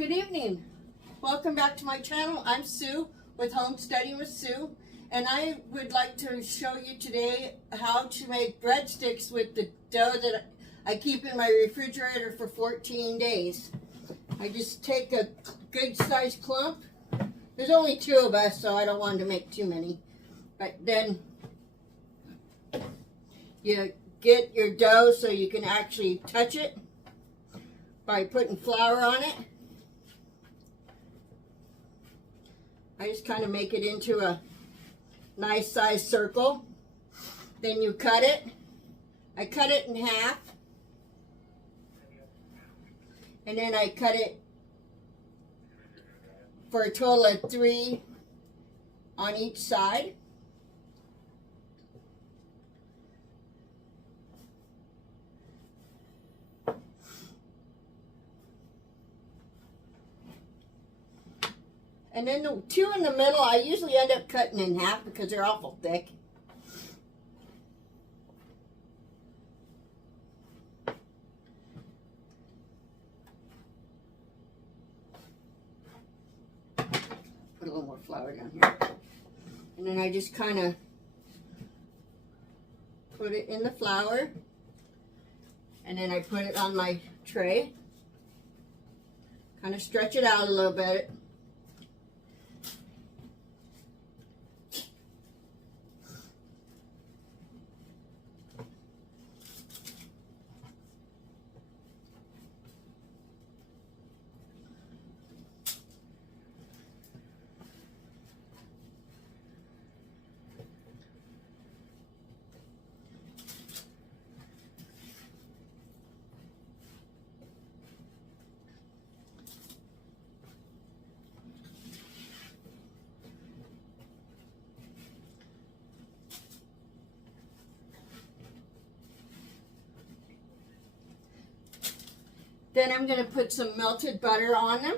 Good evening. Welcome back to my channel. I'm Sue with Homesteading with Sue, and I would like to show you today how to make breadsticks with the dough that I keep in my refrigerator for 14 days. I just take a good sized clump. There's only 2 of us, so I don't want to make too many. But then you get your dough so you can actually touch it by putting flour on it. I just kind of make it into a nice size circle. Then you cut it. I cut it in half. And then I cut it for a total of 3 on each side. And then the 2 in the middle, I usually end up cutting in half because they're awful thick. Put a little more flour down here. And then I just kind of put it in the flour. And then I put it on my tray. Kind of stretch it out a little bit. Then I'm going to put some melted butter on them.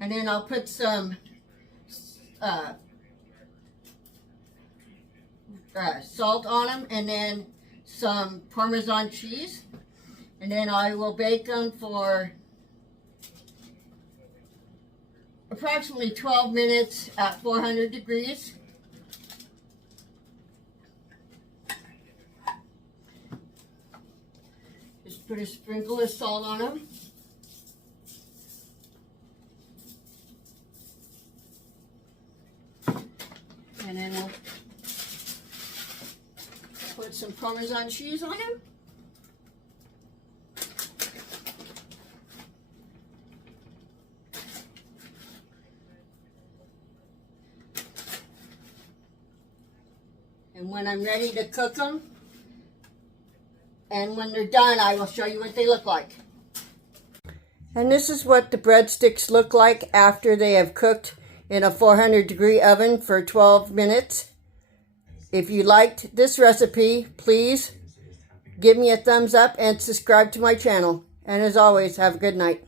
And then I'll put some salt on them, and then some Parmesan cheese. And then I will bake them for approximately 12 minutes at 400 degrees. Just put a sprinkle of salt on them. And then we'll put some Parmesan cheese on them. And when I'm ready to cook them, and when they're done, I will show you what they look like. And this is what the breadsticks look like after they have cooked in a 400-degree oven for 12 minutes. If you liked this recipe, please give me a thumbs up and subscribe to my channel. And as always, have a good night.